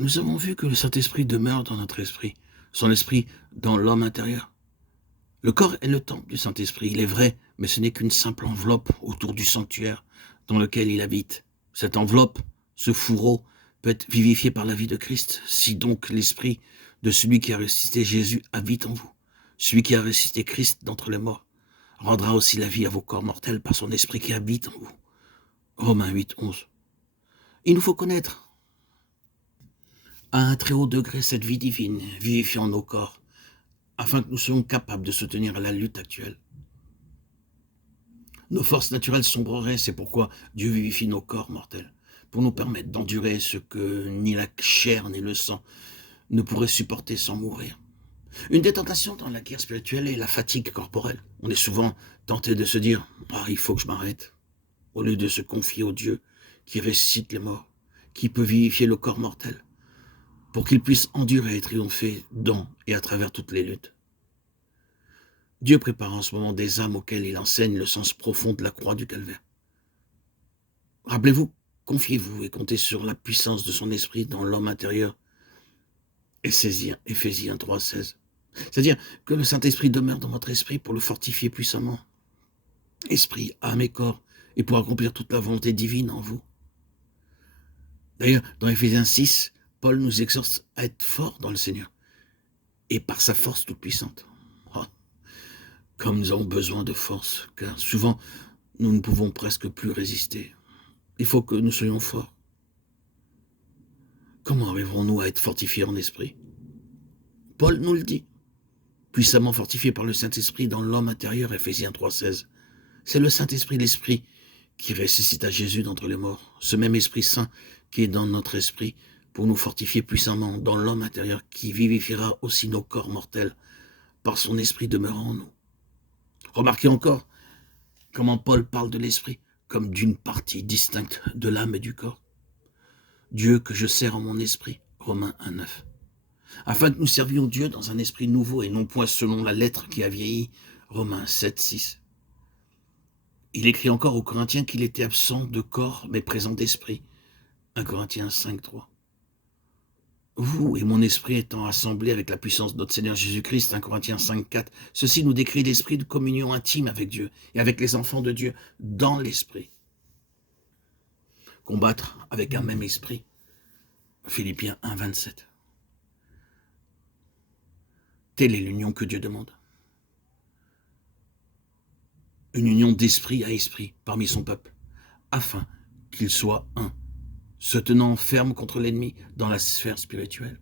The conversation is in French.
Nous avons vu que le Saint-Esprit demeure dans notre esprit, son esprit dans l'homme intérieur. Le corps est le temple du Saint-Esprit, il est vrai, mais ce n'est qu'une simple enveloppe autour du sanctuaire dans lequel il habite. Cette enveloppe, ce fourreau, peut être vivifié par la vie de Christ, si donc l'esprit de celui qui a ressuscité Jésus habite en vous. Celui qui a ressuscité Christ d'entre les morts rendra aussi la vie à vos corps mortels par son esprit qui habite en vous. Romains 8, 11. Il nous faut connaître à un très haut degré cette vie divine, vivifiant nos corps, afin que nous soyons capables de soutenir la lutte actuelle. Nos forces naturelles sombreraient, c'est pourquoi Dieu vivifie nos corps mortels, pour nous permettre d'endurer ce que ni la chair ni le sang ne pourraient supporter sans mourir. Une des tentations dans la guerre spirituelle est la fatigue corporelle. On est souvent tenté de se dire « Ah, il faut que je m'arrête », au lieu de se confier au Dieu qui ressuscite les morts, qui peut vivifier le corps mortel, pour qu'il puisse endurer et triompher dans et à travers toutes les luttes. Dieu prépare en ce moment des âmes auxquelles il enseigne le sens profond de la croix du calvaire. Rappelez-vous, confiez-vous et comptez sur la puissance de son esprit dans l'homme intérieur. Éphésiens 3, 16. C'est-à-dire que le Saint-Esprit demeure dans votre esprit pour le fortifier puissamment. Esprit, âme et corps, et pour accomplir toute la volonté divine en vous. D'ailleurs, dans Éphésiens 6, Paul nous exhorte à être forts dans le Seigneur, et par sa force toute puissante. Oh, comme nous avons besoin de force, car souvent, nous ne pouvons presque plus résister. Il faut que nous soyons forts. Comment arriverons-nous à être fortifiés en esprit? Paul nous le dit. Puissamment fortifié par le Saint-Esprit dans l'homme intérieur, Éphésiens 3, 16. C'est le Saint-Esprit, l'Esprit, qui ressuscita Jésus d'entre les morts. Ce même Esprit Saint qui est dans notre esprit pour nous fortifier puissamment dans l'homme intérieur qui vivifiera aussi nos corps mortels par son Esprit demeurant en nous. Remarquez encore comment Paul parle de l'Esprit comme d'une partie distincte de l'âme et du corps. Dieu que je sers en mon esprit, Romains 1, 9. Afin que nous servions Dieu dans un esprit nouveau et non point selon la lettre qui a vieilli, Romains 7, 6. Il écrit encore aux Corinthiens qu'il était absent de corps mais présent d'esprit, 1 Corinthiens 5, 3. Vous et mon esprit étant assemblés avec la puissance de notre Seigneur Jésus-Christ, 1 Corinthiens 5, 4, ceci nous décrit l'esprit de communion intime avec Dieu et avec les enfants de Dieu dans l'esprit. Combattre avec un même esprit, Philippiens 1, 27. Telle est l'union que Dieu demande. Une union d'esprit à esprit parmi son peuple, afin qu'il soit un, se tenant ferme contre l'ennemi dans la sphère spirituelle.